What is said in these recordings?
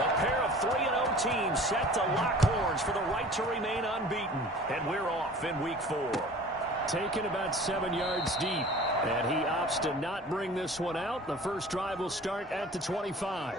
A pair of 3-0 teams set to lock horns for the right to remain unbeaten. And we're off in week 4. Taken about 7 yards deep. And he opts to not bring this one out. The first drive will start at the 25.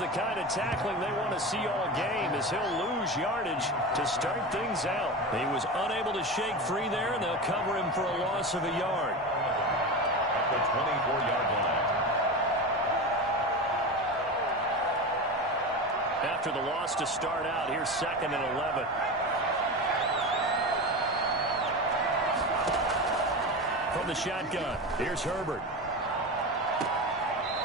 The kind of tackling they want to see all game as he'll lose yardage to start things out. He was unable to shake free there, and they'll cover him for a loss of a yard. At the 24-yard line. After the loss to start out, here's 2nd and 11. From the shotgun, here's Herbert.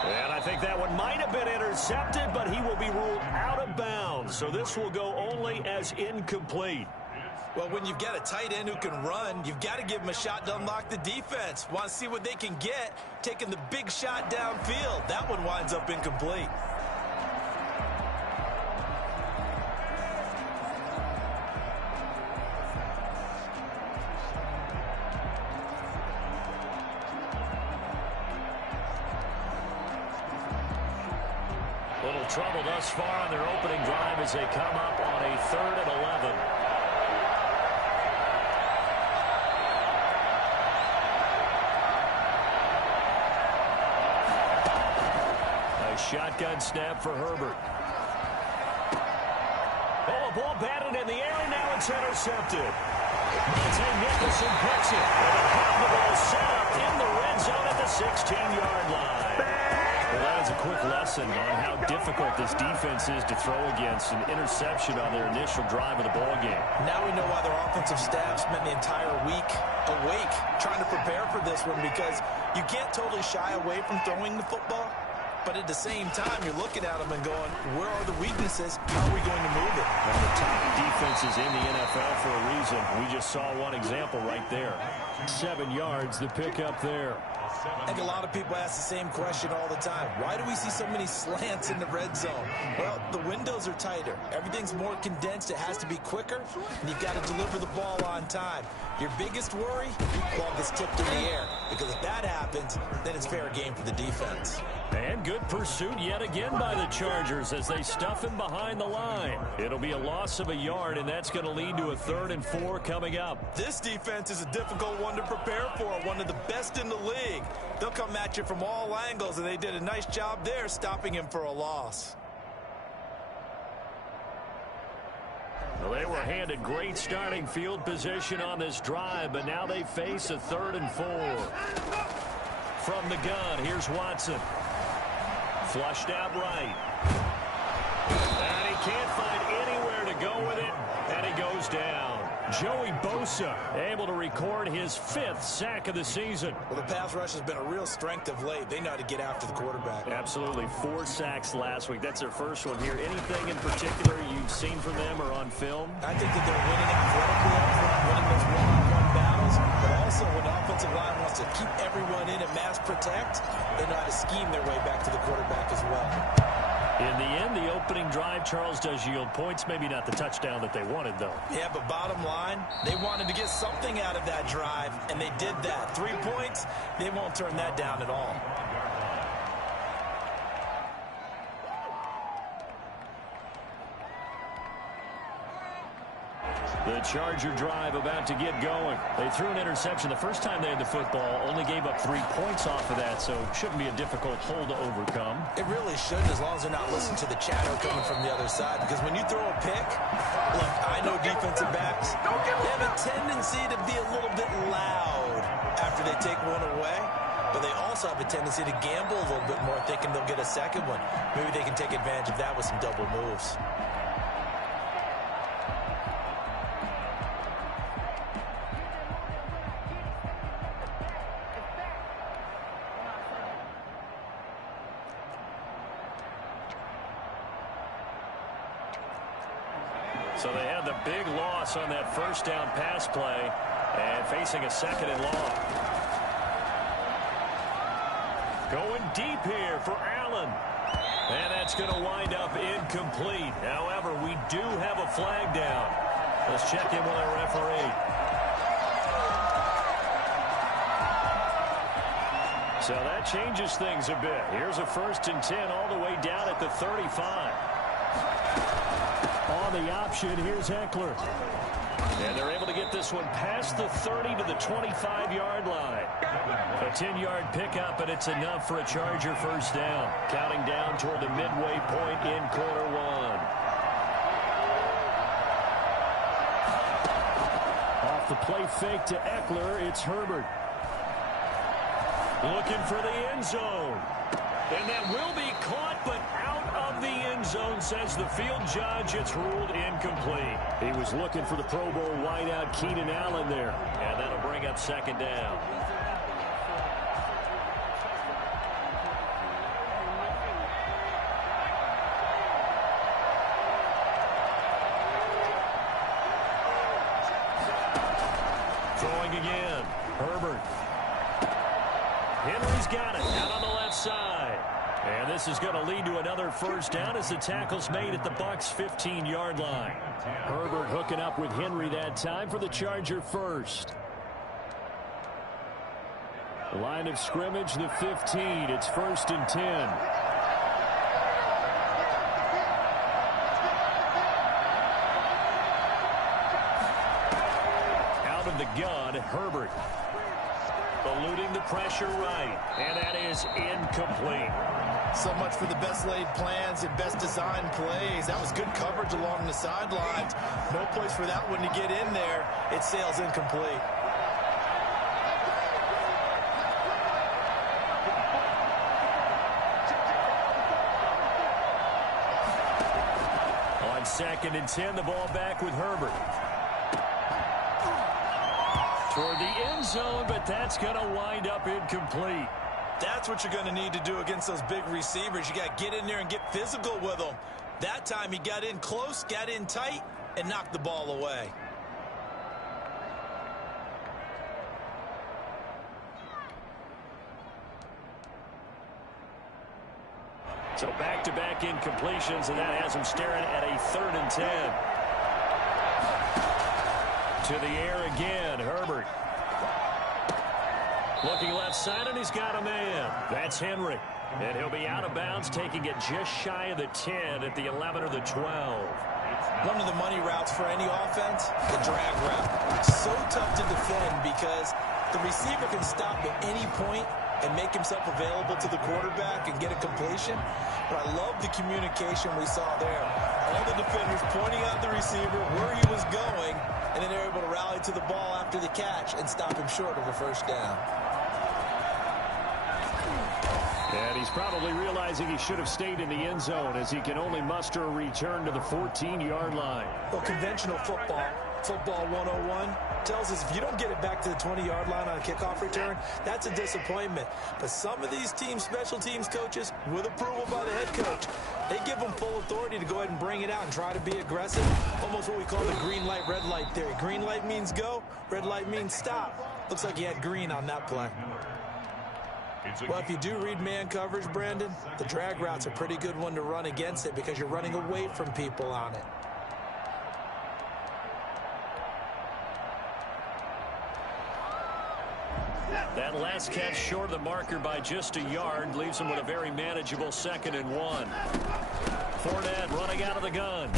And I think that one might have been intercepted, but he will be ruled out of bounds. So this will go only as incomplete. Well, when you've got a tight end who can run, you've got to give him a shot to unlock the defense. Want to see what they can get, taking the big shot downfield. That one winds up incomplete. Little trouble thus far on their opening drive as they come up on a 3rd and 11. A shotgun snap for Herbert. Oh, a ball batted in the air, and now it's intercepted. Monte Nicholson picks it. And a poundable setup in the red zone at the 16-yard line. Well, that is a quick lesson on how difficult this defense is to throw against. An interception on their initial drive of the ball game. Now we know why their offensive staff spent the entire week awake trying to prepare for this one, because you can't totally shy away from throwing the football. But at the same time, you're looking at them and going, where are the weaknesses? How are we going to move it? One of the top defenses in the NFL for a reason. We just saw one example right there. 7 yards, the pickup there. I think a lot of people ask the same question all the time. Why do we see so many slants in the red zone? Well, the windows are tighter. Everything's more condensed. It has to be quicker, and you've got to deliver the ball on time. Your biggest worry? Ball gets tipped in the air, because if that happens, then it's fair game for the defense. And good pursuit yet again by the Chargers as they stuff him behind the line. It'll be a loss of a yard, and that's going to lead to a 3rd and 4 coming up. This defense is a difficult one to prepare for, one of the best in the league. They'll come at you from all angles, and they did a nice job there stopping him for a loss. Well, they were handed great starting field position on this drive, but now they face a 3rd and 4. From the gun, here's Watson. Flushed out right. And he can't find anywhere to go with it, and he goes down. Joey Bosa able to record his 5th sack of the season. Well, the pass rush has been a real strength of late. They know how to get after the quarterback. Absolutely. 4 sacks last week. That's their first one here. Anything in particular you've seen from them or on film? I think that they're winning athletically up front, winning those one-on-one battles, but also when the offensive line wants to keep everyone in and mass protect, they know how to scheme their way back to the quarterback as well. In the end, the opening drive, Charles, does yield points. Maybe not the touchdown that they wanted, though. Yeah, but bottom line, they wanted to get something out of that drive, and they did that. 3 points, they won't turn that down at all. The Charger drive about to get going. They threw an interception the first time they had the football, only gave up 3 points off of that, so it shouldn't be a difficult hole to overcome. It really shouldn't, as long as they're not listening to the chatter coming from the other side, because when you throw a pick, look, I know defensive backs, they have a tendency to be a little bit loud after they take one away, but they also have a tendency to gamble a little bit more, thinking they'll get a second one. Maybe they can take advantage of that with some double moves. So they had the big loss on that first down pass play and facing a second and long. Going deep here for Allen. And that's going to wind up incomplete. However, we do have a flag down. Let's check in with our referee. So that changes things a bit. Here's a 1st and 10 all the way down at the 35. On the option, here's Eckler. And they're able to get this one past the 30 to the 25-yard line. A 10-yard pickup, and it's enough for a Charger first down. Counting down toward the midway point in quarter one. Off the play fake to Eckler, it's Herbert. Looking for the end zone. And that will be caught, but out of the end zone, says the field judge. It's ruled incomplete. He was looking for the Pro Bowl wideout Keenan Allen there. And that'll bring up second down. Throwing again. Herbert. Henry's got it out on the left side. And this is going to lead to another first down as the tackle's made at the Bucs' 15-yard line. Herbert hooking up with Henry that time for the Charger first. Line of scrimmage, the 15. It's 1st and 10. Out of the gun, Herbert. Eluding the pressure right. And that is incomplete. So much for the best laid plans and best designed plays. That was good coverage along the sidelines. No place for that one to get in there. It sails incomplete. On 2nd and 10, the ball back with Herbert. Toward the end zone, but that's going to wind up incomplete. That's what you're going to need to do against those big receivers. You got to get in there and get physical with them. That time he got in close, got in tight, and knocked the ball away. So back-to-back incompletions, and that has him staring at a 3rd and 10. To the air again, Herbert. Looking left side, and he's got a man. That's Henry. And he'll be out of bounds, taking it just shy of the 10 at the 11 or the 12. One of the money routes for any offense, the drag route. It's so tough to defend because the receiver can stop at any point and make himself available to the quarterback and get a completion. But I love the communication we saw there. All the defenders pointing out the receiver, where he was going, and then they're able to rally to the ball after the catch and stop him short of a first down. And he's probably realizing he should have stayed in the end zone as he can only muster a return to the 14-yard line. Well, conventional football 101, tells us if you don't get it back to the 20-yard line on a kickoff return, that's a disappointment. But some of these teams, special teams coaches, with approval by the head coach, they give them full authority to go ahead and bring it out and try to be aggressive. Almost what we call the green light, red light theory. Green light means go, red light means stop. Looks like he had green on that play. Well, if you do read man coverage, Brandon, the drag route's a pretty good one to run against it because you're running away from people on it. That last catch short of the marker by just a yard leaves him with a very manageable 2nd and 1. Fournette running out of the gun.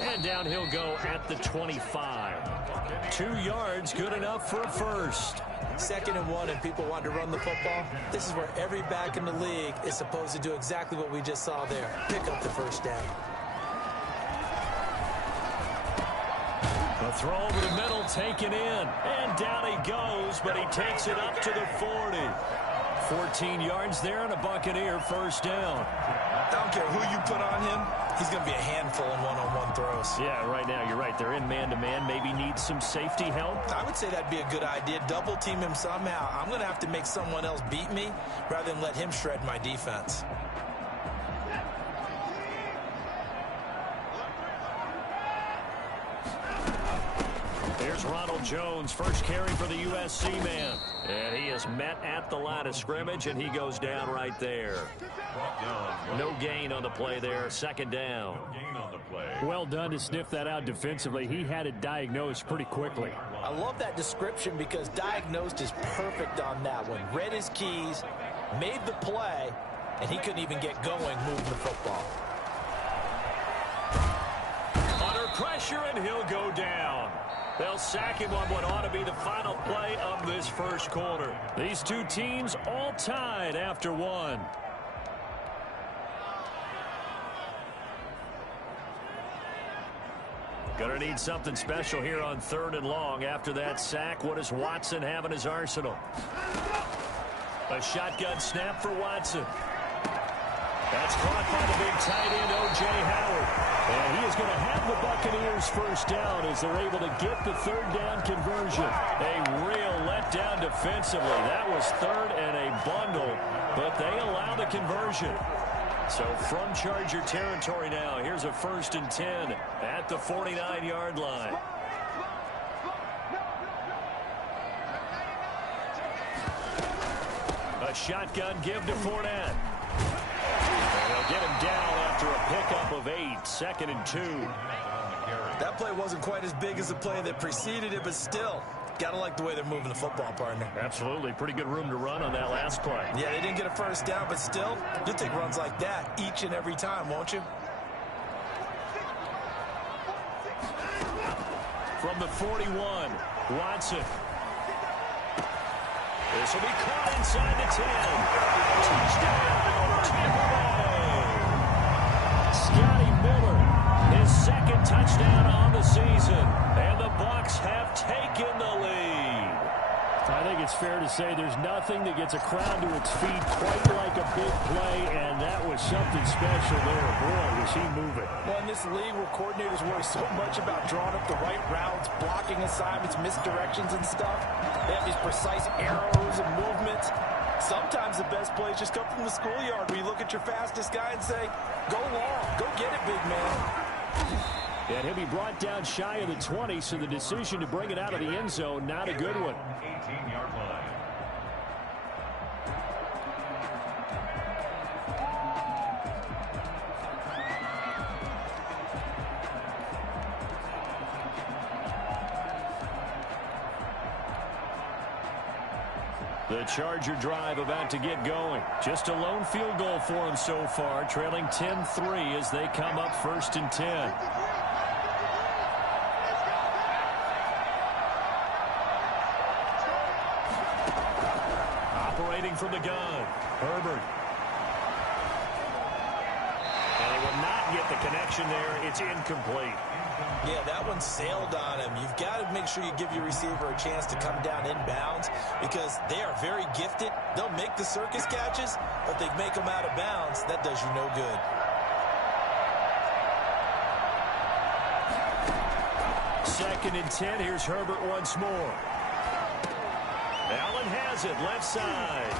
And down he'll go at the 25. 2 yards, good enough for a first. 2nd and 1 and people want to run the football. This is where every back in the league is supposed to do exactly what we just saw there. Pick up the first down. A throw over the middle, taken in. And down he goes, but he takes it up to the 40. 14 yards there and a Buccaneer first down. I don't care who you put on him. He's going to be a handful in one-on-one throws. Yeah, right now, you're right. They're in man-to-man. Maybe need some safety help. I would say that'd be a good idea. Double team him somehow. I'm going to have to make someone else beat me rather than let him shred my defense. Here's Ronald Jones, first carry for the USC man. And he is met at the line of scrimmage, and he goes down right there. No gain on the play there, second down. Well done to sniff that out defensively. He had it diagnosed pretty quickly. I love that description because diagnosed is perfect on that one. Read his keys, made the play, and he couldn't even get going moving the football. Under pressure, and he'll go down. They'll sack him on what ought to be the final play of this first quarter. These two teams all tied after one. Gonna need something special here on 3rd and long. After that sack, what does Watson have in his arsenal? A shotgun snap for Watson. That's caught by the big tight end, O.J. Howard. And he is going to have the Buccaneers first down as they're able to get the 3rd down conversion. A real letdown defensively. That was 3rd and a bundle, but they allow the conversion. So from Charger territory now, here's a 1st and 10 at the 49-yard line. A shotgun give to Fournette. And they'll get him down after a pickup of 8, 2nd and 2. That play wasn't quite as big as the play that preceded it, but still, gotta like the way they're moving the football, partner. Absolutely. Pretty good room to run on that last play. Yeah, they didn't get a first down, but still, you'll take runs like that each and every time, won't you? From the 41, Watson. This will be caught inside the 10. Touchdown, Tampa Bay. Scotty Miller, his 2nd touchdown on the season. And the Bucs have taken the lead. I think it's fair to say there's nothing that gets a crowd to its feet quite like a big play, and that was something special there. Boy, was he moving. Well, in this league where coordinators worry so much about drawing up the right routes, blocking assignments, misdirections and stuff, they have these precise arrows and movements. Sometimes the best plays just come from the schoolyard where you look at your fastest guy and say, go long, go get it, big man. And he'll be brought down shy of the 20, so the decision to bring it out of the end zone, not a good one. 18-yard line. The Charger drive about to get going. Just a lone field goal for him so far, trailing 10-3 as they come up 1st and 10. Operating from the gun, Herbert. And he will not get the connection there. It's incomplete. Yeah, that one sailed on him. You've got to make sure you give your receiver a chance to come down inbounds because they are very gifted. They'll make the circus catches, but they make them out of bounds. That does you no good. Second and 10. Here's Herbert once more. Allen has it, left side.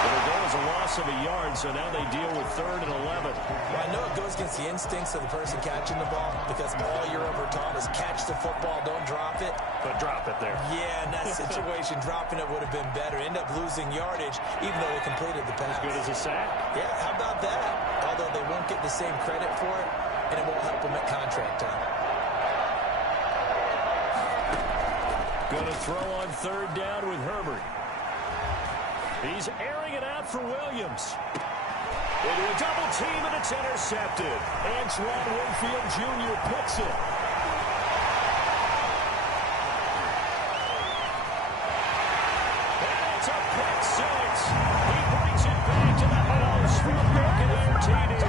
It'll go as a loss of a yard, so now they deal with 3rd and 11. Well, I know it goes against the instincts of the person catching the ball because all you're ever taught is catch the football, don't drop it. But drop it there. Yeah, in that situation, dropping it would have been better. End up losing yardage, even though they completed the pass. As good as a sack. Yeah, how about that? Although they won't get the same credit for it, and it won't help them at contract time. Going to throw on 3rd down with Herbert. He's airing it out for Williams. Into a double team, and it's intercepted. Antoine Winfield Jr. picks it. And it's a pick 6. He brings it back to the house for a Buccaneer TD.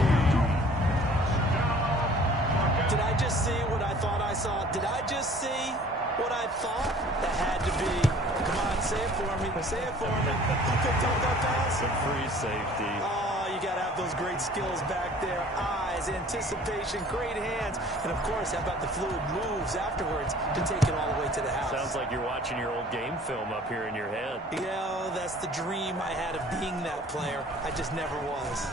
Did I just see what I thought I saw? Did I just see what I thought? That had to be. Come on, say it for me. Say it for me. Who picked up that pass? The free safety. Oh, you got to have those great skills back there. Eyes, anticipation, great hands. And, of course, how about the fluid moves afterwards to take it all the way to the house? Sounds like you're watching your old game film up here in your head. Yeah, that's the dream I had of being that player. I just never was.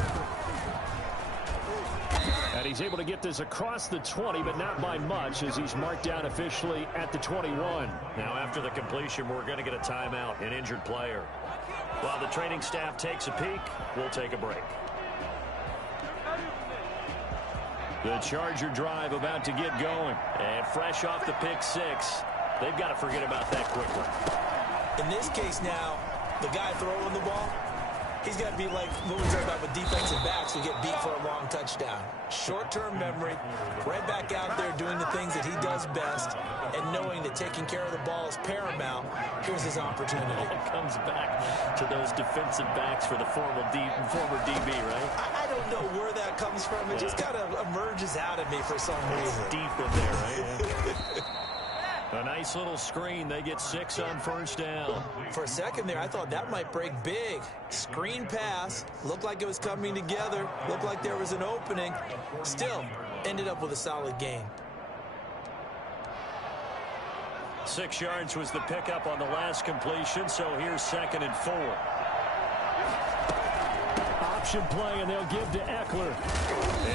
And he's able to get this across the 20, but not by much, as he's marked down officially at the 21. Now, after the completion, we're going to get a timeout, an injured player. While the training staff takes a peek, we'll take a break. The Charger drive about to get going. And fresh off the pick six, they've got to forget about that quickly. In this case now, the guy throwing the ball, he's got to be like what we talk about with defensive backs who get beat for a long touchdown. Short-term memory, right back out there doing the things that he does best, and knowing that taking care of the ball is paramount. Here's his opportunity. It comes back to those defensive backs for the former DB, right? I don't know where that comes from. It just kind of emerges out of me for some reason. It's deep in there, right? A nice little screen. They get 6 on first down. For a second there, I thought that might break big. Screen pass. Looked like it was coming together. Looked like there was an opening. Still, ended up with a solid gain. 6 yards was the pickup on the last completion, so here's 2nd and 4. Option play, and they'll give to Eckler.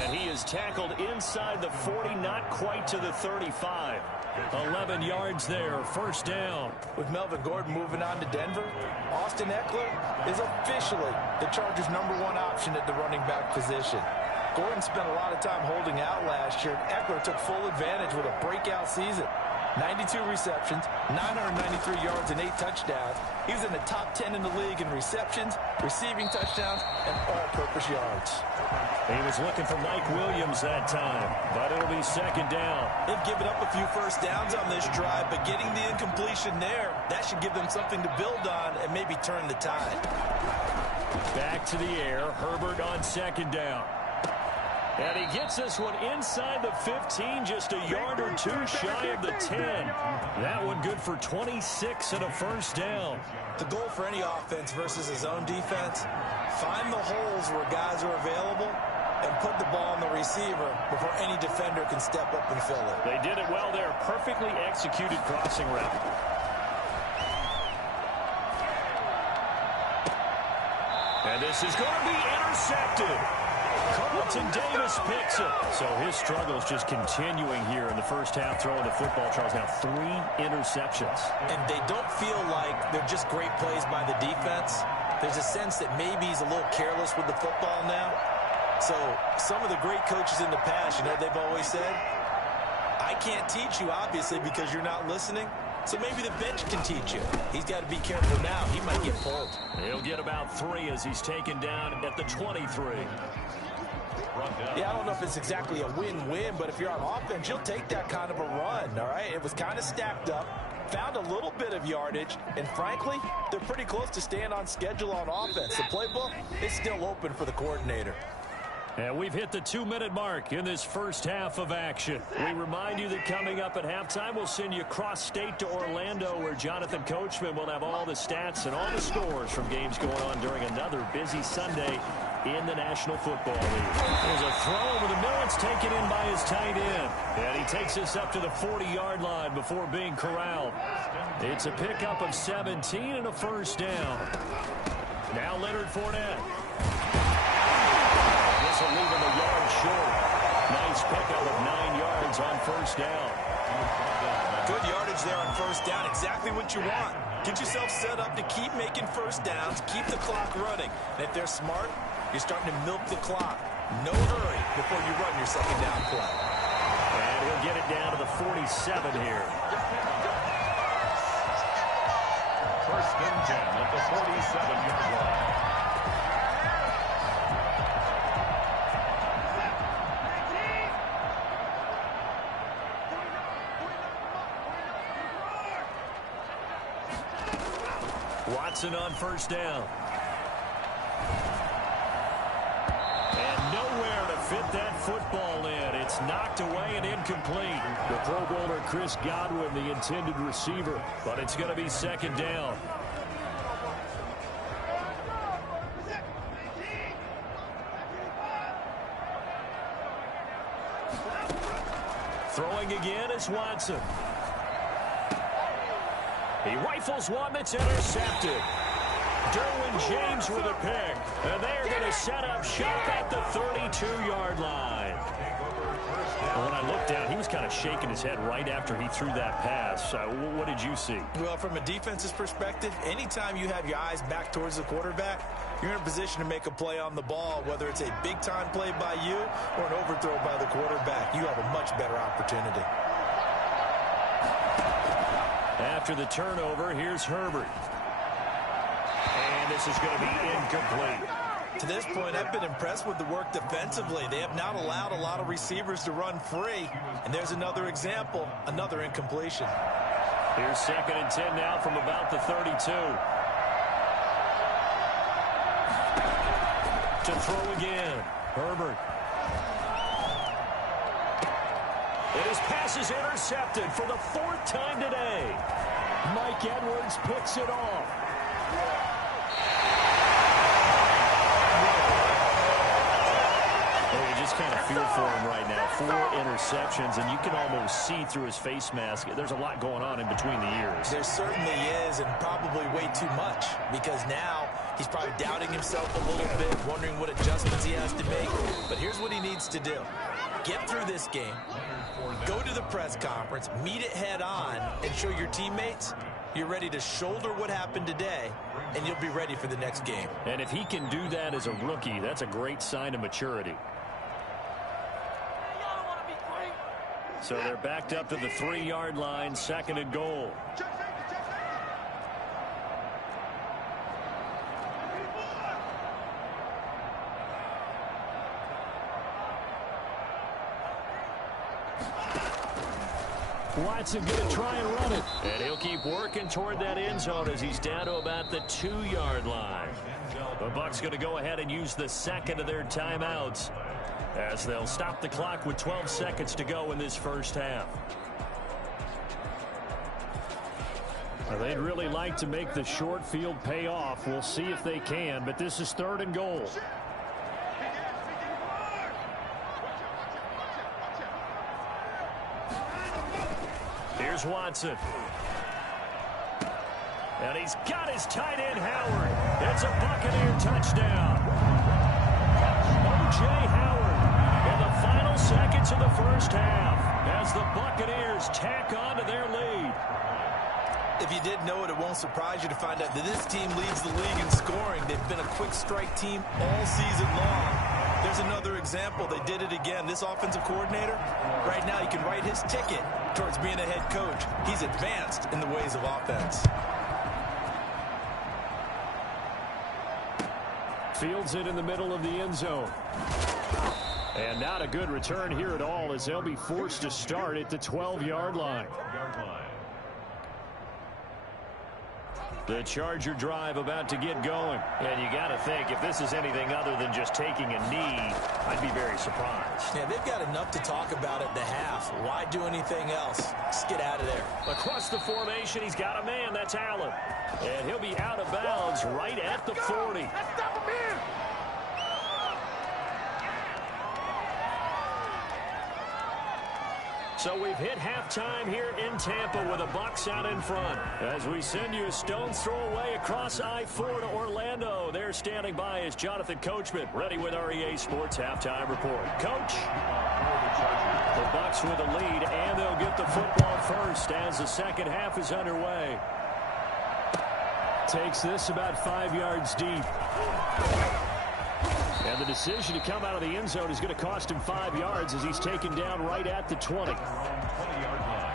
And he is tackled inside the 40, not quite to the 35. 11 yards there, first down. With Melvin Gordon moving on to Denver, Austin Eckler is officially the Chargers' #1 option at the running back position. Gordon spent a lot of time holding out last year. Eckler took full advantage with a breakout season. 92 receptions, 993 yards, and 8 touchdowns. He was in the top 10 in the league in receptions, receiving touchdowns, and all-purpose yards. He was looking for Mike Williams that time, but it'll be 2nd down. They've given up a few first downs on this drive, but getting the incompletion there, that should give them something to build on and maybe turn the tide. Back to the air, Herbert on 2nd down. And he gets this one inside the 15, just a yard or 2 shy of the 10. That one good for 26 and a first down. The goal for any offense versus his own defense, find the holes where guys are available and put the ball on the receiver before any defender can step up and fill it. They did it well there. Perfectly executed crossing route. And this is going to be intercepted. Carlton Davis picks it. So his struggles just continuing here in the first half, throwing the football. Charles, now 3 interceptions. And they don't feel like they're just great plays by the defense. There's a sense that maybe he's a little careless with the football now. So some of the great coaches in the past, you know, they've always said, I can't teach you, obviously, because you're not listening. So maybe the bench can teach you. He's got to be careful now. He might get pulled. He'll get about 3 as he's taken down at the 23. Yeah, I don't know if it's exactly a win-win, but if you're on offense, you'll take that kind of a run, all right? It was kind of stacked up, found a little bit of yardage, and frankly, they're pretty close to staying on schedule on offense. The playbook is still open for the coordinator. And we've hit the 2-minute mark in this first half of action. We remind you that coming up at halftime, we'll send you cross-state to Orlando, where Jonathan Coachman will have all the stats and all the scores from games going on during another busy Sunday in the National Football League. There's a throw over the middle. It's taken in by his tight end. And he takes this up to the 40-yard line before being corralled. It's a pickup of 17 and a first down. Now Leonard Fournette. This will leave him a yard short. Nice pickup of 9 yards on first down. Good yardage there on first down. Exactly what you want. Get yourself set up to keep making first downs, keep the clock running. And if they're smart, you're starting to milk the clock. No hurry before you run your second down play. And he'll get it down to the 47 here. 1st and 10 at the 47-yard line. Watson on first down. And nowhere to fit that football in. It's knocked away and incomplete. The Pro Bowler Chris Godwin, the intended receiver, but it's going to be 2nd down. Throwing again is Watson. He rifles one that's intercepted. Derwin James with a pick. And they're going to set up shop at the 32-yard line. Well, when I looked down, he was kind of shaking his head right after he threw that pass. What did you see? Well, from a defense's perspective, anytime you have your eyes back towards the quarterback, you're in a position to make a play on the ball, whether it's a big-time play by you or an overthrow by the quarterback. You have a much better opportunity. After the turnover, here's Herbert. And this is going to be incomplete. To this point, I've been impressed with the work defensively. They have not allowed a lot of receivers to run free. And there's another example, another incompletion. Here's 2nd and 10 now from about the 32. To throw again, Herbert. And his pass is intercepted for the 4th time today. Mike Edwards picks it off. You just kind of feel for him right now. 4 interceptions, and you can almost see through his face mask. There's a lot going on in between the ears. There certainly is, and probably way too much, because now he's probably doubting himself a little bit, wondering what adjustments he has to make. But here's what he needs to do. Get through this game, go to the press conference, meet it head on, and show your teammates you're ready to shoulder what happened today, and you'll be ready for the next game. And if he can do that as a rookie, that's a great sign of maturity. So they're backed up to the 3-yard line, 2nd and goal. Watson going to try and run it. And he'll keep working toward that end zone as he's down to about the 2-yard line. The Bucs going to go ahead and use the 2nd of their timeouts, as they'll stop the clock with 12 seconds to go in this first half. Well, they'd really like to make the short field pay off. We'll see if they can, but this is 3rd and goal. Here's Watson. And he's got his tight end, Howard. It's a Buccaneer touchdown. O.J. Howard in the final seconds of the first half as the Buccaneers tack on to their lead. If you didn't know it, it won't surprise you to find out that this team leads the league in scoring. They've been a quick strike team all season long. There's another example. They did it again. This offensive coordinator, right now, he can write his ticket towards being a head coach. He's advanced in the ways of offense. Fields it in the middle of the end zone. And not a good return here at all, as they'll be forced to start at the 12-yard line. The Charger drive about to get going. And you got to think, if this is anything other than just taking a knee, I'd be very surprised. Yeah, they've got enough to talk about at the half. Why do anything else? Just get out of there. Across the formation, he's got a man. That's Allen. And he'll be out of bounds right at the 40. Let's stop him here. So we've hit halftime here in Tampa with the Bucs out in front. As we send you a stone's throw away across I-4 to Orlando. There standing by is Jonathan Coachman, ready with our EA Sports Halftime Report. Coach. The Bucs with a lead, and they'll get the football first as the second half is underway. Takes this about 5 yards deep. And the decision to come out of the end zone is going to cost him 5 yards as he's taken down right at the 20. 20-yard line.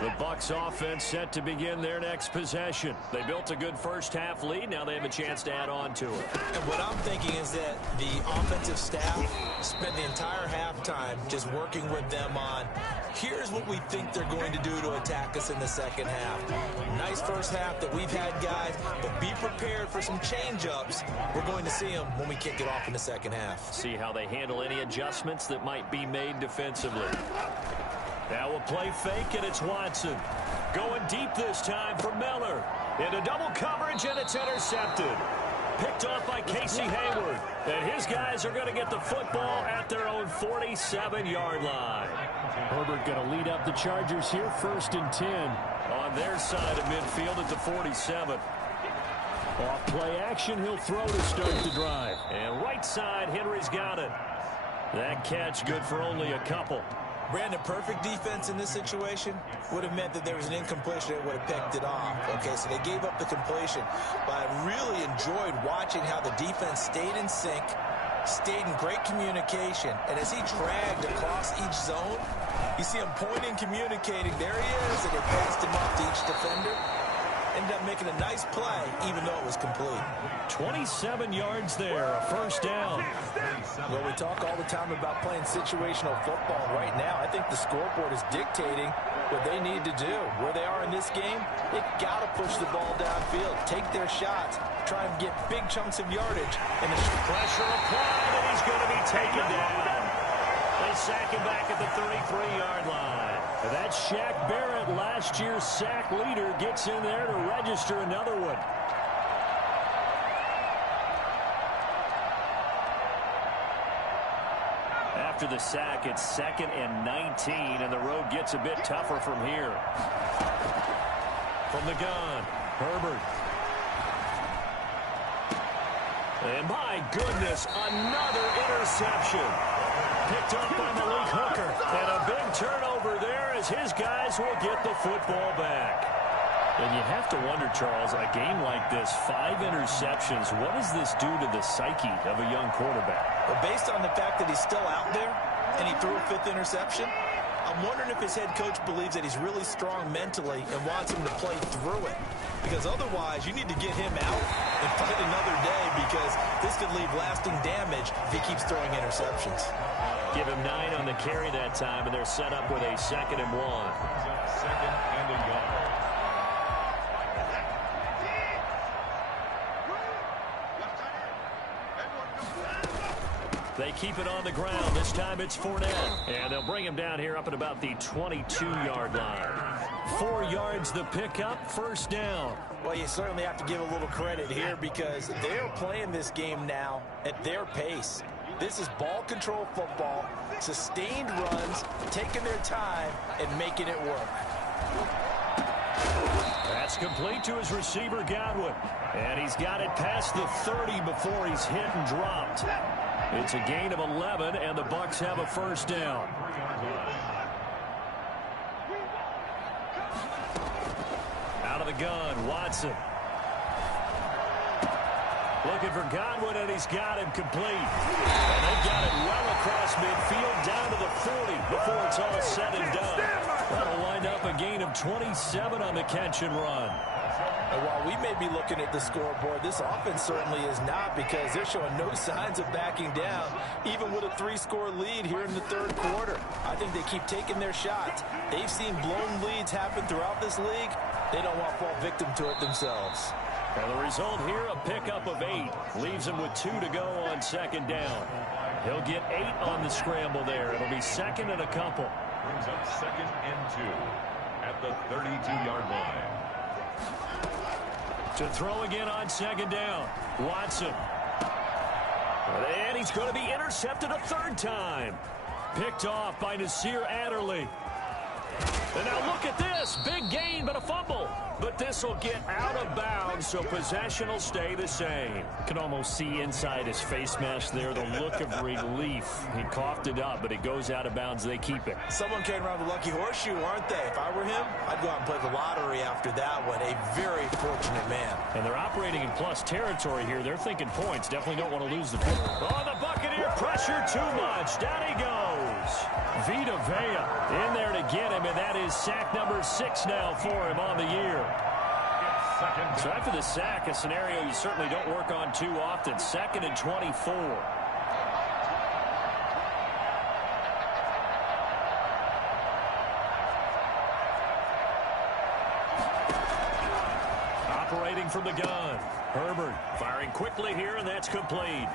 The Bucs offense set to begin their next possession. They built a good first half lead. Now they have a chance to add on to it. And what I'm thinking is that the offensive staff spent the entire halftime just working with them on, here's what we think they're going to do to attack us in the second half. Nice first half that we've had, guys, but be prepared for some change-ups. We're going to see them when we kick it off in the second half. See how they handle any adjustments that might be made defensively. Now we'll play fake, and it's Watson. Going deep this time for Miller. Into double coverage, and it's intercepted. Picked off by Casey Hayward. And his guys are going to get the football at their own 47-yard line. Herbert going to lead up the Chargers here, 1st and 10. On their side of midfield at the 47. Off play action, he'll throw to start the drive. And right side, Henry's got it. That catch good for only a couple. Brandon, perfect defense in this situation would have meant that there was an incompletion that would have picked it off. Okay, so they gave up the completion. But I really enjoyed watching how the defense stayed in sync, stayed in great communication. And as he dragged across each zone, you see him pointing, communicating. There he is, and they passed him off to each defender. Ended up making a nice play, even though it was complete. 27 yards there, a 1st down. Well, we talk all the time about playing situational football. Right now, I think the scoreboard is dictating what they need to do. Where they are in this game, they've got to push the ball downfield, take their shots, try and get big chunks of yardage. And the pressure applied, and he's going to be taken down. They sack him back at the 33-yard line. That's Shaq Barrett, last year's sack leader, gets in there to register another one. After the sack, it's 2nd and 19, and the road gets a bit tougher from here. From the gun, Herbert. And my goodness, another interception. Picked up by Malik Hooker. And a big turnover there as his guys will get the football back. And you have to wonder, Charles, a game like this, 5 interceptions, what does this do to the psyche of a young quarterback? Well, based on the fact that he's still out there and he threw a 5th interception, I'm wondering if his head coach believes that he's really strong mentally and wants him to play through it. Because otherwise, you need to get him out and fight another day, because this could leave lasting damage if he keeps throwing interceptions. Give him 9 on the carry that time, and they're set up with a 2nd and 1. 2nd and a yard. They keep it on the ground. This time it's Fournette. And they'll bring him down here up at about the 22-yard line. 4 yards the pickup, 1st down. Well, you certainly have to give a little credit here, because they're playing this game now at their pace. This is ball control football, sustained runs, taking their time and making it work. That's complete to his receiver, Godwin. And he's got it past the 30 before he's hit and dropped. It's a gain of 11, and the Bucs have a 1st down. Out of the gun, Watson. Looking for Godwin, and he's got him complete. And they've got it well across midfield, down to the 40 before it's all said and done. That'll wind up a gain of 27 on the catch and run. And while we may be looking at the scoreboard, this offense certainly is not, because they're showing no signs of backing down, even with a 3-score lead here in the 3rd quarter. I think they keep taking their shots. They've seen blown leads happen throughout this league. They don't want to fall victim to it themselves. And the result here, a pickup of 8. Leaves him with 2 to go on 2nd down. He'll get 8 on the scramble there. It'll be 2nd and a couple. Brings up 2nd and 2 at the 32-yard line. To throw again on 2nd down, Watson. And he's going to be intercepted a 3rd time. Picked off by Nasir Adderley. And now look at this. Big gain, but a fumble. But this will get out of bounds, so possession will stay the same. Can almost see inside his face mask there the look of relief. He coughed it up, but it goes out of bounds. They keep it. Someone came around the lucky horseshoe, aren't they? If I were him, I'd go out and play the lottery after that one. A very fortunate man. And they're operating in plus territory here. They're thinking points. Definitely don't want to lose the football. Oh, the Buccaneer pressure too much. Down he goes. Vita Vea in there to get him, and that is sack number 6 now for him on the year. So after the sack, a scenario you certainly don't work on too often. 2nd and 24. Operating from the gun. Herbert firing quickly here, and that's complete.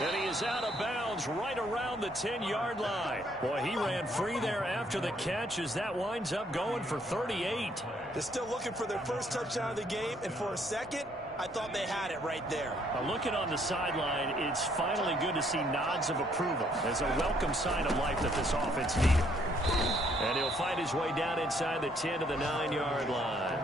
And he is out of bounds right around the 10-yard line. Boy, he ran free there after the catch as that winds up going for 38. They're still looking for their first touchdown of the game, and for a second, I thought they had it right there. Looking on the sideline, it's finally good to see nods of approval as a welcome sign of life that this offense needed. And he'll find his way down inside the 10 to the 9-yard line.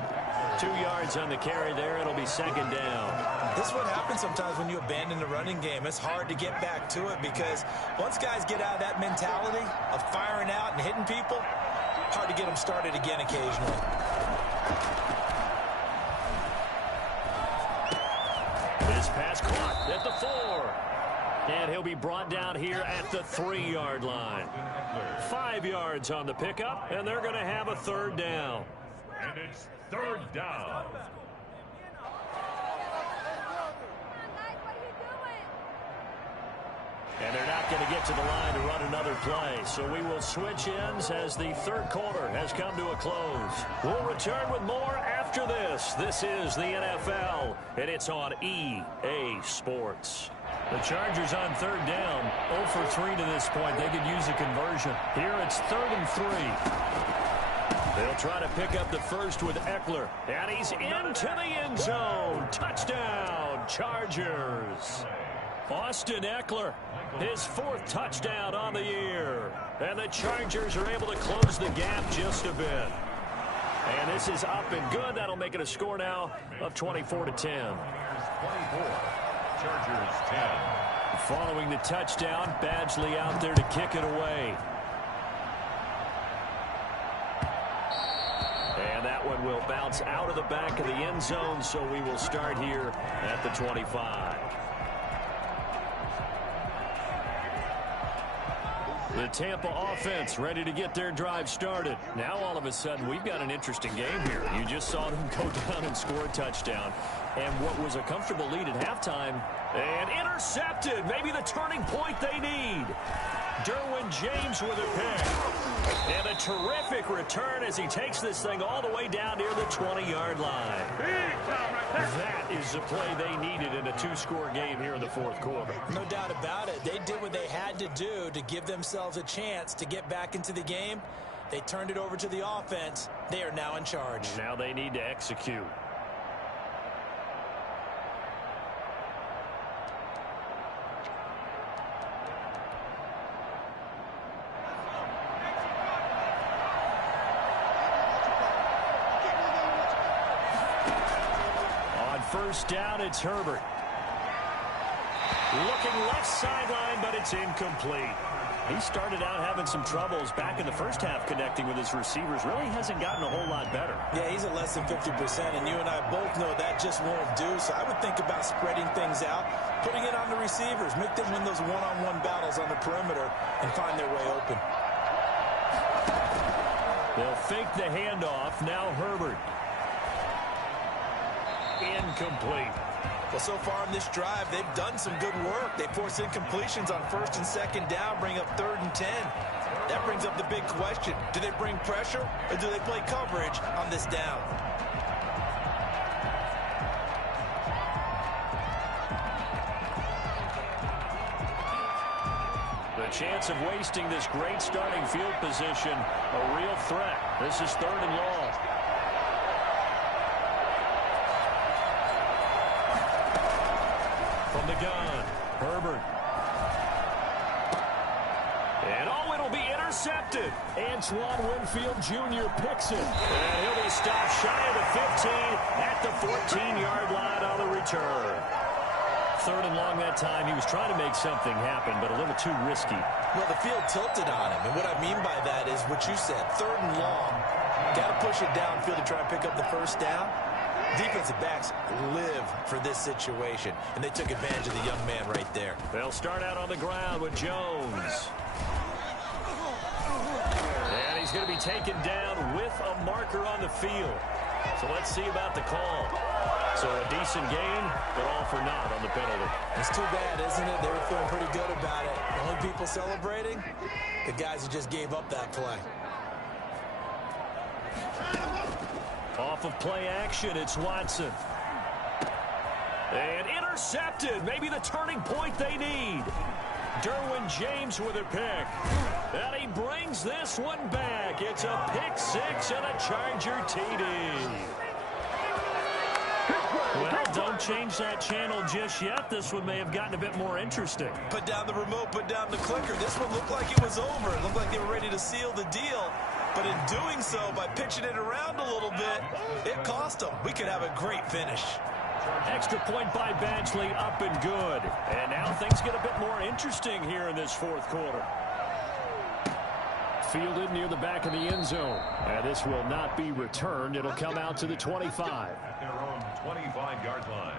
2 yards on the carry there. It'll be second down. This is what happens sometimes when you abandon the running game. It's hard to get back to it because once guys get out of that mentality of firing out and hitting people, hard to get them started again occasionally. This pass caught at the 4. And he'll be brought down here at the 3-yard line. 5 yards on the pickup, and they're going to have a third down. And it's third down. And they're not going to get to the line to run another play. So we will switch ends as the third quarter has come to a close. We'll return with more after this. This is the NFL, and it's on EA Sports. The Chargers on third down, 0 for 3 to this point. They could use a conversion. Here it's 3rd and 3. They'll try to pick up the first with Eckler. And he's into the end zone. Touchdown, Chargers. Austin Eckler, his 4th touchdown on the year. And the Chargers are able to close the gap just a bit. And this is up and good. That'll make it a score now of 24-10. 24. Chargers 10. Following the touchdown, Badgley out there to kick it away. And that one will bounce out of the back of the end zone, so we will start here at the 25. The Tampa offense ready to get their drive started. Now all of a sudden we've got an interesting game here. You just saw them go down and score a touchdown. And what was a comfortable lead at halftime, and intercepted. Maybe the turning point they need. Derwin James with a pick. And a terrific return as he takes this thing all the way down near the 20-yard line. That is the play they needed in a 2-score game here in the 4th quarter. No doubt about it. They did what they had to do to give themselves a chance to get back into the game. They turned it over to the offense. They are now in charge. Now they need to execute. First down, it's Herbert. Looking left sideline, but it's incomplete. He started out having some troubles back in the first half connecting with his receivers. Really hasn't gotten a whole lot better. Yeah, he's at less than 50%, and you and I both know that just won't do. So I would think about spreading things out, putting it on the receivers, make them win those one-on-one battles on the perimeter, and find their way open. They'll fake the handoff. Now Herbert. Incomplete. Well, so far in this drive, they've done some good work. They force incompletions on 1st and 2nd down, bring up 3rd and 10. That brings up the big question. Do they bring pressure, or do they play coverage on this down? The chance of wasting this great starting field position, a real threat. This is 3rd and long. From the gun, Herbert. And it'll be intercepted. Antoine Winfield Jr. picks it. And he'll be stopped shy of the 15 at the 14-yard line on the return. 3rd and long that time. He was trying to make something happen, but a little too risky. Well, the field tilted on him, and what I mean by that is what you said, 3rd and long. Got to push it downfield to try and pick up the first down. Defensive backs live for this situation, and they took advantage of the young man right there. They'll start out on the ground with Jones. And he's going to be taken down with a marker on the field. So let's see about the call. So a decent gain, but all for naught on the penalty. It's too bad, isn't it? They were feeling pretty good about it. The only people celebrating, the guys who just gave up that play. Off of play action, it's Watson. And intercepted. Maybe the turning point they need. Derwin James with a pick. And he brings this one back. It's a pick-6 and a Charger TD. Well, don't change that channel just yet. This one may have gotten a bit more interesting. Put down the remote, put down the clicker. This one looked like it was over. It looked like they were ready to seal the deal. But in doing so, by pitching it around a little bit, it cost them. We could have a great finish. Extra point by Badgley, up and good. And now things get a bit more interesting here in this fourth quarter. Fielded near the back of the end zone. And this will not be returned. It'll come out to the 25. At their own 25-yard line.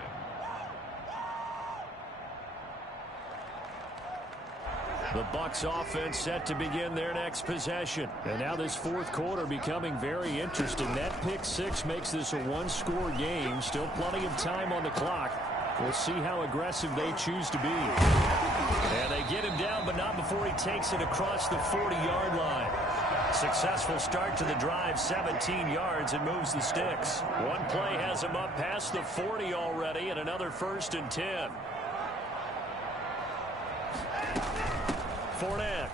The Bucs offense set to begin their next possession. And now this fourth quarter becoming very interesting. That pick-6 makes this a one-score game. Still plenty of time on the clock. We'll see how aggressive they choose to be. And they get him down, but not before he takes it across the 40-yard line. Successful start to the drive, 17 yards, and moves the sticks. One play has him up past the 40 already, and another 1st and 10. Fournette.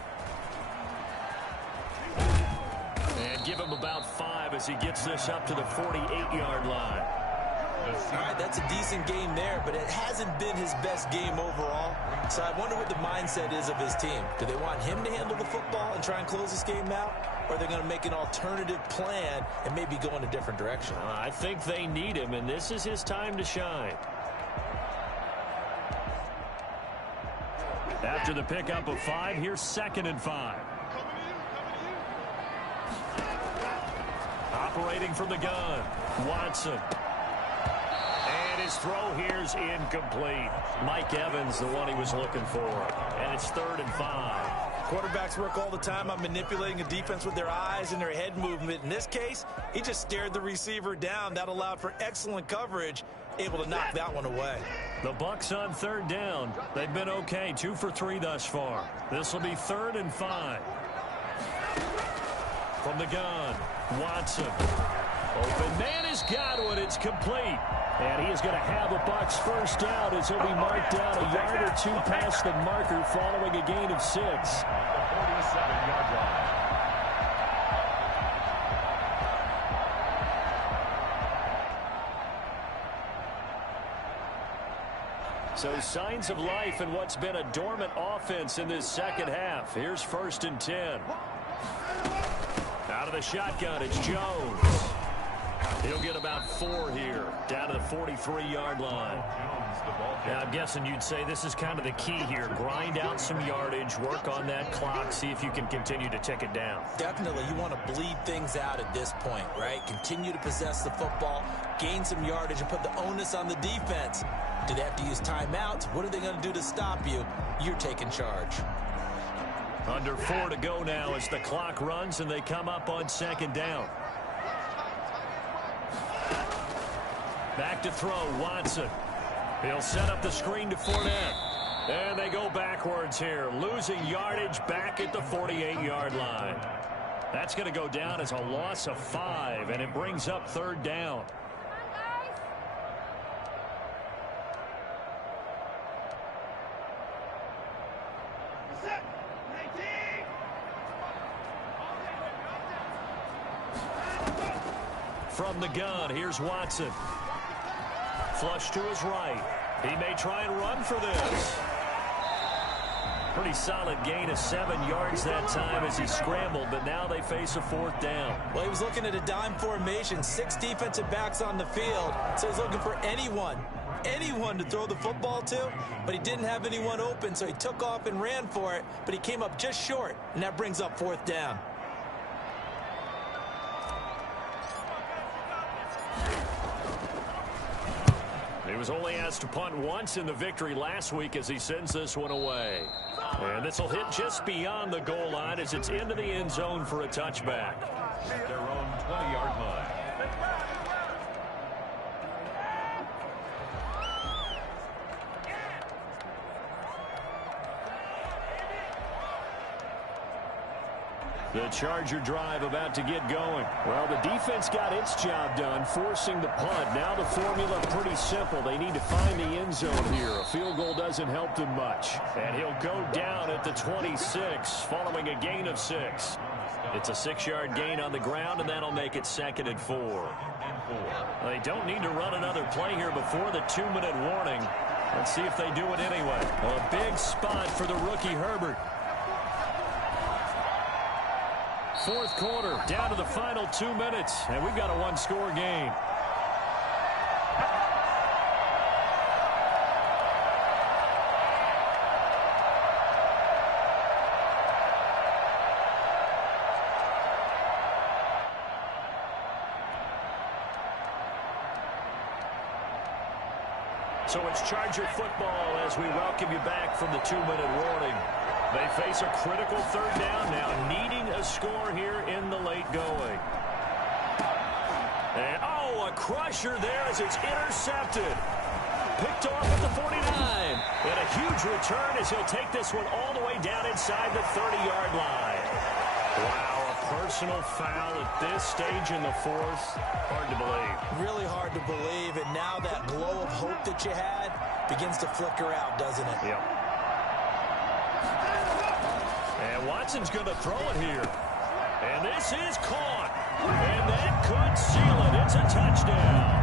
And give him about 5 as he gets this up to the 48-yard line. All right, that's a decent game there, but it hasn't been his best game overall. So I wonder what the mindset is of his team. Do they want him to handle the football and try and close this game out? Or are they going to make an alternative plan and maybe go in a different direction? I think they need him, and this is his time to shine. After the pickup of 5, here's 2nd and 5. Operating from the gun, Watson. And his throw here's incomplete. Mike Evans, the one he was looking for. And it's 3rd and 5. Quarterbacks work all the time on manipulating a defense with their eyes and their head movement. In this case, he just stared the receiver down. That allowed for excellent coverage, able to knock that one away. The Bucs on 3rd down. They've been okay, 2 for 3 thus far. This will be 3rd and 5. From the gun, Watson. Open man has got one. It's complete. And he is going to have a Bucs first down as he'll be marked down a yard or 2 past the marker following a gain of 6. The 47-yard line. So signs of life in what's been a dormant offense in this second half. Here's 1st and 10. Out of the shotgun, it's Jones. He'll get about 4 here, down to the 43-yard line. Now, I'm guessing you'd say this is kind of the key here. Grind out some yardage, work on that clock, see if you can continue to tick it down. Definitely, you want to bleed things out at this point, right? Continue to possess the football, gain some yardage, and put the onus on the defense. Do they have to use timeouts? What are they going to do to stop you? You're taking charge. Under 4 to go now as the clock runs and they come up on 2nd down. Back to throw, Watson. He'll set up the screen to Fournette. And they go backwards here, losing yardage back at the 48-yard line. That's going to go down as a loss of 5, and it brings up 3rd down. From the gun, here's Watson. Flush to his right. He may try and run for this. Pretty solid gain of 7 yards that time as he scrambled, but now they face a 4th down. Well, he was looking at a dime formation, 6 defensive backs on the field, so he's looking for anyone to throw the football to, but he didn't have anyone open, so he took off and ran for it, but he came up just short, and that brings up 4th down. He was only asked to punt once in the victory last week as he sends this one away. And this will hit just beyond the goal line as it's into the end zone for a touchback. At their own 20-yard line. The Charger drive about to get going. Well, the defense got its job done, forcing the punt. Now the formula pretty simple. They need to find the end zone here. A field goal doesn't help them much. And he'll go down at the 26, following a gain of 6. It's a 6-yard gain on the ground, and that'll make it 2nd and 4. They don't need to run another play here before the 2-minute warning. Let's see if they do it anyway. A big spot for the rookie Herbert. 4th quarter, down to the final 2 minutes, and we've got a 1-score game. So it's Charger football as we welcome you back from the 2-minute warning. They face a critical 3rd down now, needing a score here in the late going. And, oh, a crusher there as it's intercepted. Picked off at the 49. And a huge return as he'll take this one all the way down inside the 30-yard line. Wow, a personal foul at this stage in the 4th. Hard to believe. Really hard to believe, and now that glow of hope that you had begins to flicker out, doesn't it? Yep. And Watson's going to throw it here. And this is caught. And that could seal it. It's a touchdown.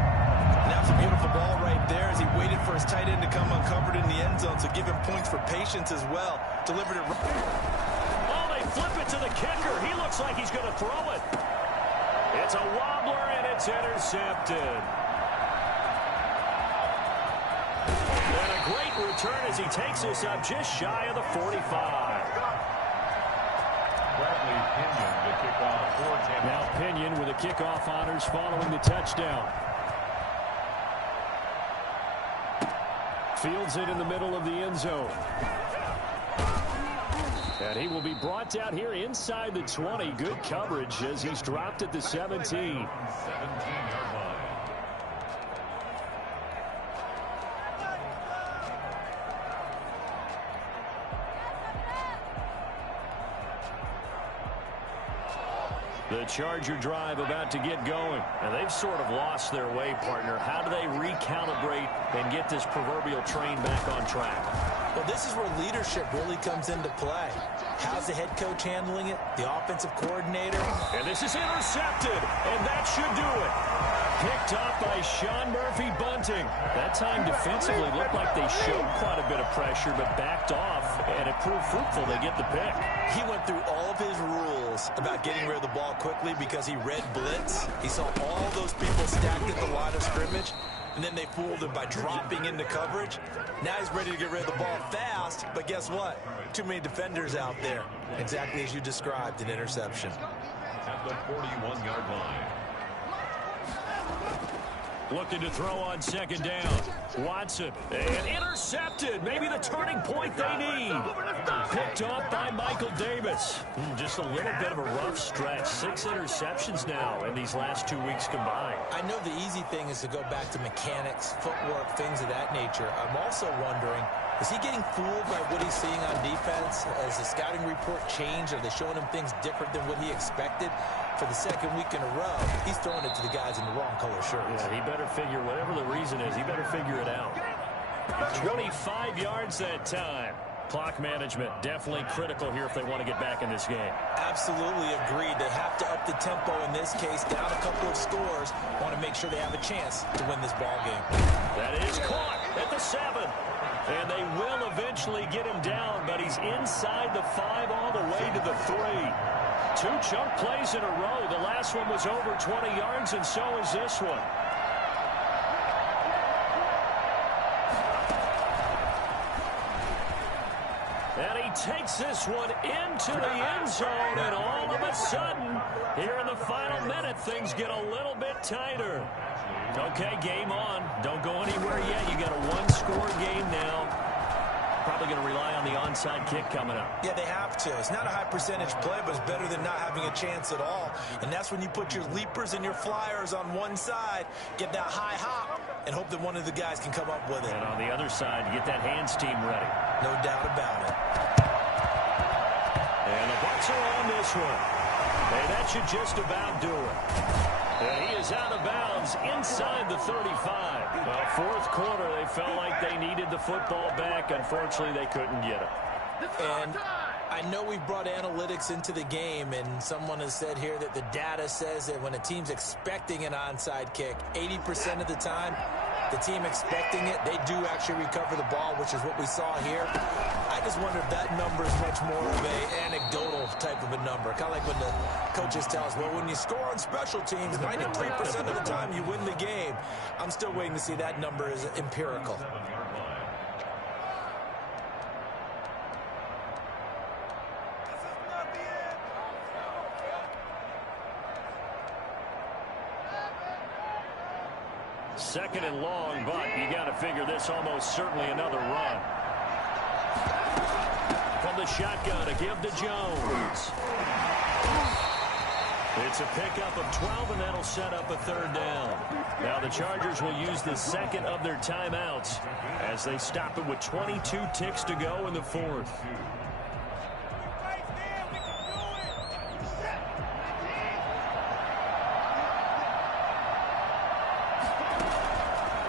That's a beautiful ball right there as he waited for his tight end to come uncovered in the end zone, so give him points for patience as well. Delivered it right. Oh, they flip it to the kicker. He looks like he's going to throw it. It's a wobbler, and it's intercepted. And a great return as he takes this up just shy of the 45. Now Pinion with the kickoff honors following the touchdown. Fields it in the middle of the end zone. And he will be brought out here inside the 20. Good coverage as he's dropped at the 17. The Charger drive about to get going. And they've sort of lost their way, partner. How do they recalibrate and get this proverbial train back on track? Well, this is where leadership really comes into play. How's the head coach handling it? The offensive coordinator? And this is intercepted, and that should do it. Picked up by Sean Murphy Bunting. That time defensively looked like they showed quite a bit of pressure, but backed off, and it proved fruitful. They get the pick. He went through all of his rules about getting rid of the ball quickly because he read blitz. He saw all those people stacked at the line of scrimmage, and then they fooled him by dropping into coverage. Now he's ready to get rid of the ball fast, but guess what? Too many defenders out there. Exactly as you described, an interception. At the 41-yard line. Looking to throw on 2nd down. Watson, and intercepted. Maybe the turning point they need. Picked off by Michael Davis. Just a little bit of a rough stretch. 6 interceptions now in these last 2 weeks combined. I know the easy thing is to go back to mechanics, footwork, things of that nature. I'm also wondering, is he getting fooled by what he's seeing on defense? Has the scouting report changed? Are they showing him things different than what he expected? For the 2nd week in a row, he's throwing it to the guys in the wrong color shirts. Yeah, he better figure, whatever the reason is, he better figure it out. 25 yards that time. Clock management definitely critical here if they want to get back in this game. Absolutely agreed. They have to up the tempo in this case, down a couple of scores. Want to make sure they have a chance to win this ball game. That is caught at the 7. And they will eventually get him down, but he's inside the 5 all the way to the 3. 2 chunk plays in a row. The last one was over 20 yards, and so is this one. And he takes this one into the end zone, and all of a sudden, here in the final minute, things get a little bit tighter. Okay, game on. Don't go anywhere yet. You got a 1-score game now. Probably going to rely on the onside kick coming up. Yeah, they have to. It's not a high percentage play, but it's better than not having a chance at all. And that's when you put your leapers and your flyers on one side, get that high hop, and hope that one of the guys can come up with it. And on the other side, get that hands team ready. No doubt about it. And the Bucs are on this one. Hey, that should just about do it. And he is out of bounds inside the 35. Well, fourth quarter, they felt like they needed the football back. Unfortunately, they couldn't get it. And I know we've brought analytics into the game, and someone has said here that the data says that when a team's expecting an onside kick, 80% of the time, the team expecting it, they do actually recover the ball, which is what we saw here. I just wonder if that number is much more of an anecdotal type of a number. Kind of like when the coaches tell us, well, when you score on special teams, 93% of the time you win the game. I'm still waiting to see that number is empirical. Second and long, but you got to figure this almost certainly another run. From the shotgun, a give to Jones. It's a pickup of 12, and that'll set up a third down. Now the Chargers will use the second of their timeouts as they stop it with 22 ticks to go in the fourth.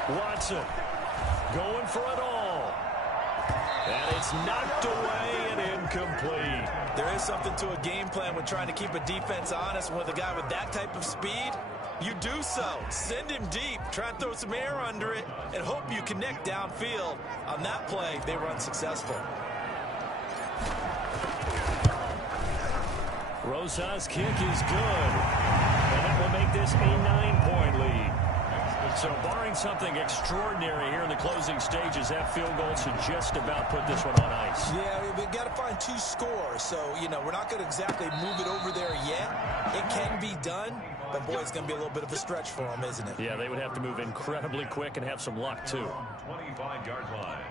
Watson going for it all. And it's knocked away and incomplete. There is something to a game plan with trying to keep a defense honest. With a guy with that type of speed, you do so. Send him deep. Try and throw some air under it and hope you connect downfield. On that play, they were unsuccessful. Rosa's kick is good. And that will make this a 9-point lead. So barring something extraordinary here in the closing stages, that field goal should just about put this one on ice. Yeah, we've got to find 2 scores. So, you know, we're not going to exactly move it over there yet. It can be done, but, boy, it's going to be a little bit of a stretch for them, isn't it? Yeah, they would have to move incredibly quick and have some luck, too. 25-yard line.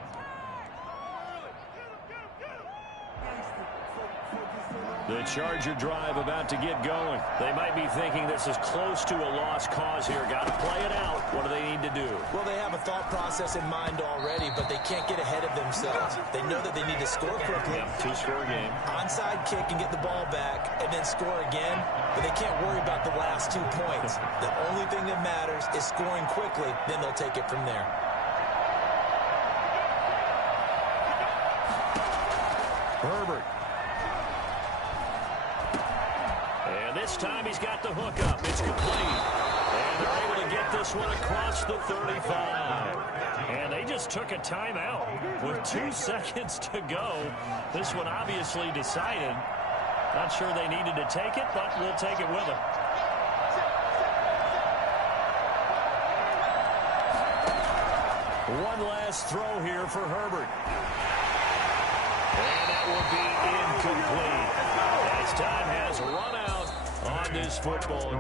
The Charger drive about to get going. They might be thinking this is close to a lost cause here. Got to play it out. What do they need to do? Well, they have a thought process in mind already, but they can't get ahead of themselves. They know that they need to score quickly. Yep, 2-score game. Onside kick and get the ball back and then score again, but they can't worry about the last 2 points. The only thing that matters is scoring quickly, then they'll take it from there. Herbert. And this time he's got the hook up. It's complete. And they're able to get this one across the 35. And they just took a timeout with 2 seconds to go. This one obviously decided. Not sure they needed to take it, but we'll take it with them. One last throw here for Herbert. And that will be incomplete. As time has run out on this football